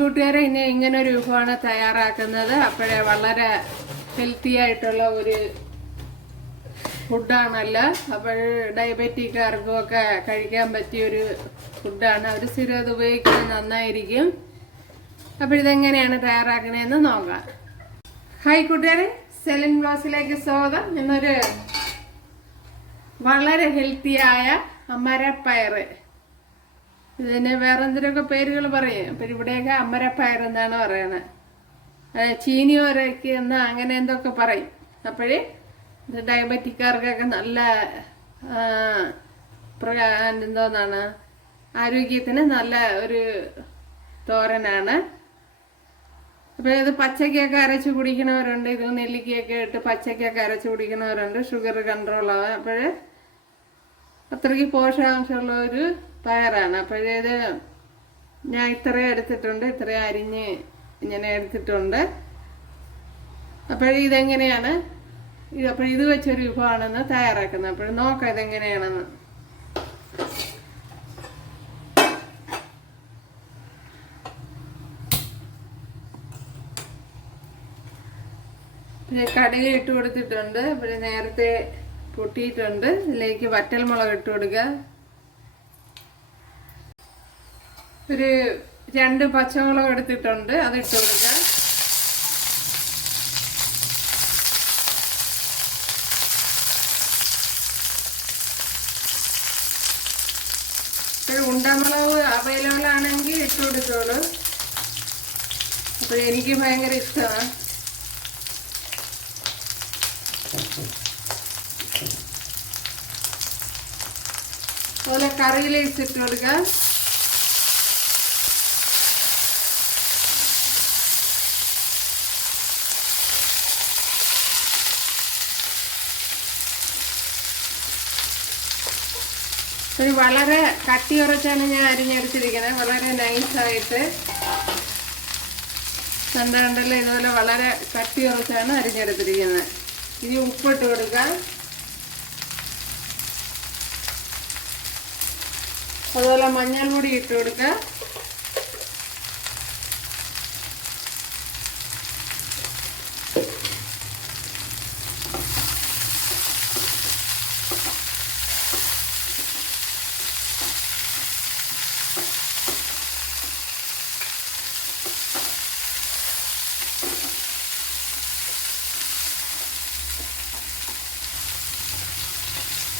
കൂട്ടുകാരെ ഇനി ഇങ്ങനെ ഒരു വിഭവമാണ് തയ്യാറാക്കുന്നത്. അപ്പോഴേ വളരെ ഹെൽത്തി ആയിട്ടുള്ള ഒരു ഫുഡാണല്ലോ അപ്പോൾ ഡയബറ്റിക്കാർക്കും ഒക്കെ കഴിക്കാൻ പറ്റിയ ഒരു ഫുഡാണ് അവർ സ്ഥിരം അത് ഉപയോഗിക്കുന്നത് നന്നായിരിക്കും. അപ്പോൾ ഇതെങ്ങനെയാണ് തയ്യാറാക്കണതെന്ന് നോക്കാം. ഹായ് കൂട്ടുകാരെ സെലിൻ ബ്ലോസിലേക്ക് സ്വാഗതം. ഇന്നൊരു വളരെ ഹെൽത്തിയായ അമരപ്പയറ്. ഇതിന് വേറെ എന്തിനൊക്കെ പേരുകൾ പറയും? അപ്പം ഇവിടെയൊക്കെ അമരപ്പയർ എന്നാണ് പറയണത് ചീനി ചീനിയോരയ്ക്ക് എന്ന് അങ്ങനെ എന്തൊക്കെ പറയും? അപ്പോഴേ ഇത് ഡയബറ്റിക്കാർക്കൊക്കെ നല്ല എന്തോന്നാണ്? ആരോഗ്യത്തിന് നല്ല ഒരു തോരനാണ്. അപ്പോൾ ഇത് പച്ചക്കൊക്കെ അരച്ച് കുടിക്കണവരുണ്ട്. ഇത് നെല്ലിക്കയൊക്കെ ഇട്ട് പച്ചക്കൊക്കെ അരച്ച് കുടിക്കണവരുണ്ട്. ഷുഗർ കൺട്രോൾ ആവാൻ. അപ്പോൾ അത്രയ്ക്ക് പോഷകാംശമുള്ള ഒരു പയറാണ്. അപ്പോഴേത് ഞാൻ ഇത്രയും എടുത്തിട്ടുണ്ട് ഇത്രയും അരിഞ്ഞ് ഇങ്ങനെ എടുത്തിട്ടുണ്ട്. അപ്പോൾ ഇതെങ്ങനെയാണ്? ഇത് അപ്പോൾ ഇത് വെച്ചൊരു വിഭവമാണെന്ന് തയ്യാറാക്കുന്നത്. അപ്പോൾ നോക്കാം ഇതെങ്ങനെയാണെന്ന്. പിന്നെ കടുക് ഇട്ട് കൊടുത്തിട്ടുണ്ട്. പിന്നെ നേരത്തെ പൊട്ടിയിട്ടുണ്ട്. ഇതിലേക്ക് വറ്റൽ മുളക് ഇട്ട് കൊടുക്കുക. ഒരു രണ്ട് പച്ചമുളക് എടുത്തിട്ടുണ്ട്. അത് ഇട്ട് കൊടുക്കുക. ഉണ്ടമുളക് അവൈലബിൾ ആണെങ്കിൽ ഇട്ട് കൊടുത്തോളൂ. അപ്പോൾ എനിക്ക് ഭയങ്കര ഇഷ്ടമാണ്. അതുപോലെ കറിയിലേക്ക് ഇട്ട് കൊടുക്കുക ഇത് വളരെ കട്ടി ഉറച്ചാണ് ഞാൻ അരിഞ്ഞെടുത്തിരിക്കുന്നത്. വളരെ നൈസായിട്ട് കണ്ടല്ലോ? ഇതുപോലെ വളരെ കട്ടി ഉറച്ചാണ് അരിഞ്ഞെടുത്തിരിക്കുന്നത്. ഇനി ഉപ്പിട്ട് കൊടുക്കാം. അതുപോലെ മഞ്ഞൾ പൊടി ഇട്ട് കൊടുക്കുക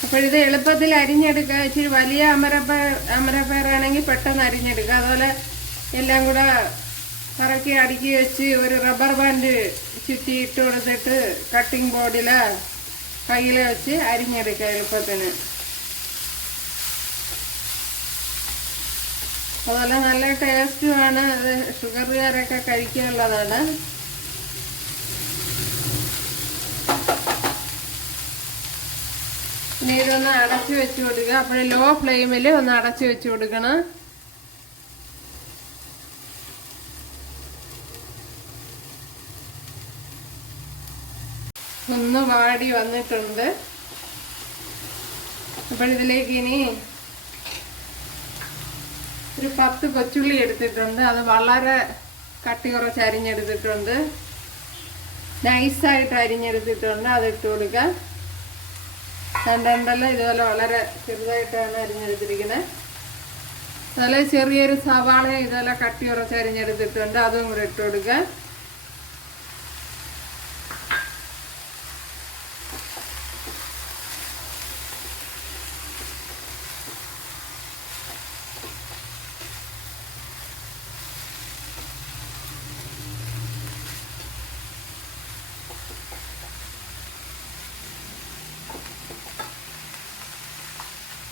അപ്പോൾ ഇത് എളുപ്പത്തിൽ അരിഞ്ഞെടുക്കുക ഇച്ചിരി വലിയ അമരപ്പ അമരപ്പയറാണെങ്കിൽ പെട്ടെന്ന് അരിഞ്ഞെടുക്കുക അതുപോലെ എല്ലാം കൂടെ കറക്കി അടുക്കി വെച്ച് ഒരു റബ്ബർ ബാൻഡ് ചുറ്റി ഇട്ട് കൊടുത്തിട്ട് കട്ടിംഗ് ബോർഡിൽ കയ്യിൽ വെച്ച് അരിഞ്ഞെടുക്കുക എളുപ്പത്തിന്. അതുപോലെ നല്ല ടേസ്റ്റുമാണ് ഷുഗറുകാരൊക്കെ കഴിക്കാനുള്ളതാണ്. ഇതൊന്ന് അടച്ചു വെച്ച് കൊടുക്കുക. അപ്പോൾ ലോ ഫ്ലെയിമിൽ ഒന്ന് അടച്ചു വെച്ച് കൊടുക്കണം. ഒന്ന് വാടി വന്നിട്ടുണ്ട്. അപ്പോൾ ഇതിലേക്ക് ഇനി ഒരു പത്ത് കൊച്ചുള്ളി എടുത്തിട്ടുണ്ട്. അത് വളരെ കട്ടി കുറച്ച് അരിഞ്ഞെടുത്തിട്ടുണ്ട്. നൈസായിട്ട് അരിഞ്ഞെടുത്തിട്ടുണ്ട്. അത് ഇട്ട് രണ്ടെണ്ണല്ല ഇതുപോലെ വളരെ ചെറുതായിട്ടാണ് അരിഞ്ഞെടുത്തിരിക്കുന്നത്. അതുപോലെ ചെറിയൊരു സവാള ഇതുപോലെ കട്ടി ഉറച്ച് അരിഞ്ഞെടുത്തിട്ടുണ്ട്. അതും കൂടെ ഇട്ട് കൊടുക്കുക.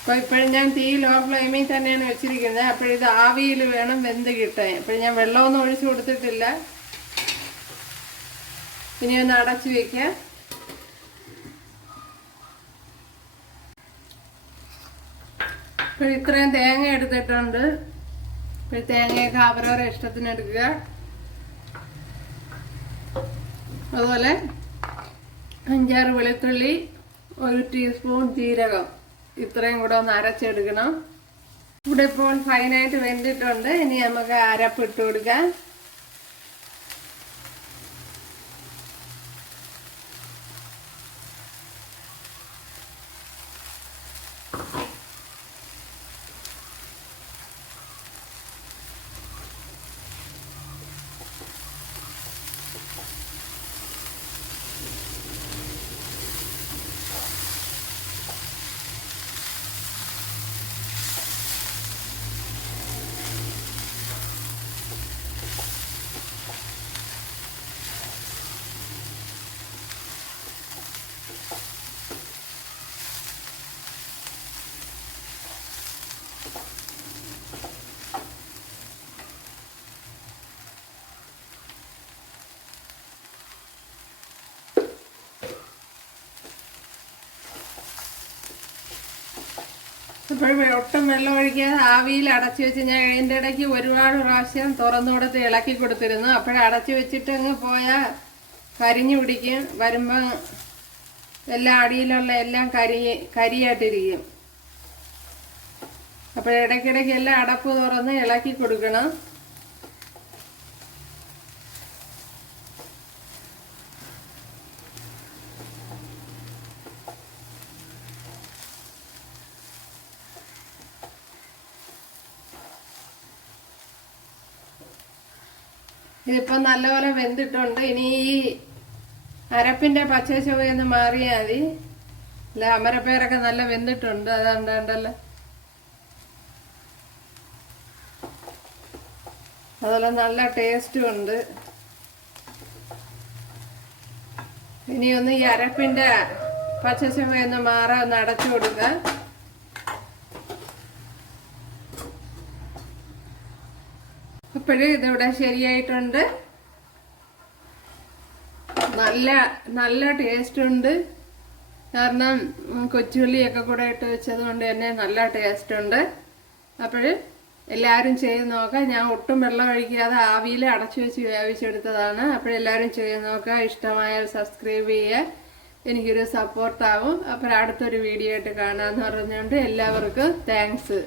അപ്പോൾ ഇപ്പോഴും ഞാൻ തീ ലോ ഫ്ലെയിമിൽ തന്നെയാണ് വെച്ചിരിക്കുന്നത്. അപ്പോഴിത് ആവിയിൽ വേണം വെന്ത് കിട്ടാൻ. അപ്പോൾ ഞാൻ വെള്ളമൊന്നും ഒഴിച്ചു കൊടുത്തിട്ടില്ല. ഇനി ഒന്ന് അടച്ചു വയ്ക്കാം ഇപ്പോൾ ഇത്രയും തേങ്ങ എടുത്തിട്ടുണ്ട്. ഇപ്പോൾ തേങ്ങയൊക്കെ അവരവരെ ഇഷ്ടത്തിന് എടുക്കുക. അതുപോലെ അഞ്ചാറ് വെളുത്തുള്ളി ഒരു ടീസ്പൂൺ ജീരകം. ഇത്രയും കൂടെ ഒന്ന് അരച്ചെടുക്കണം. ഇവിടെ ഇപ്പോൾ ഫൈനായിട്ട് വെന്തിട്ടുണ്ട്. ഇനി നമുക്ക് അരപ്പിട്ട് കൊടുക്കാം. ഇപ്പോഴും ഒട്ടും വെള്ളം ഒഴിക്കാതെ ആവിയിൽ അടച്ചു വെച്ച് ഞാൻ അതിന്റെ ഇടയ്ക്ക് ഒരുപാട് പ്രാവശ്യം തുറന്നു കൊടുത്ത് ഇളക്കി കൊടുത്തിരുന്നു. അപ്പോഴും അടച്ചു വെച്ചിട്ട് അങ്ങ് പോയാൽ കരിഞ്ഞു പിടിക്കും. വരുമ്പോൾ എല്ലാ അടിയിലുള്ള എല്ലാം കരി കരിയായിട്ടിരിക്കും. അപ്പോൾ ഇടയ്ക്കിടയ്ക്ക് എല്ലാം അടപ്പ് തുറന്ന് ഇളക്കി കൊടുക്കണം. ഇതിപ്പം നല്ലപോലെ വെന്തിട്ടുണ്ട്. ഇനി ഈ അരപ്പിന്റെ പച്ച ചുവയൊന്ന് മാറിയാൽ മതി. അല്ല അമരപ്പേരൊക്കെ നല്ല വെന്തിട്ടുണ്ട്. അതുകൊണ്ടല്ലോ അതുപോലെ നല്ല ടേസ്റ്റും ഉണ്ട്. ഇനിയൊന്ന് ഈ അരപ്പിന്റെ പച്ച ചുവയൊന്ന് മാറാൻ അടച്ചു കൊടുക്കുക ഇപ്പോഴും ഇതിവിടെ ശരിയായിട്ടുണ്ട്. നല്ല നല്ല ടേസ്റ്റ് ഉണ്ട്. കാരണം കൊച്ചുള്ളിയൊക്കെ കൂടെ ഇട്ട് വെച്ചത് കൊണ്ട് തന്നെ നല്ല ടേസ്റ്റ് ഉണ്ട്. അപ്പോൾ എല്ലാവരും ചെയ്ത് നോക്കാം. ഞാൻ ഒട്ടും വെള്ളം ഒഴിക്കാതെ ആവിയിൽ അടച്ചു വെച്ച് വേവിച്ചെടുത്തതാണ്. അപ്പോഴെല്ലാവരും ചെയ്ത് നോക്കുക. ഇഷ്ടമായാൽ സബ്സ്ക്രൈബ് ചെയ്യുക. എനിക്കൊരു സപ്പോർട്ടാവും അപ്പോൾ അടുത്തൊരു വീഡിയോ ആയിട്ട് കാണാമെന്ന് പറഞ്ഞുകൊണ്ട് എല്ലാവർക്കും താങ്ക്സ്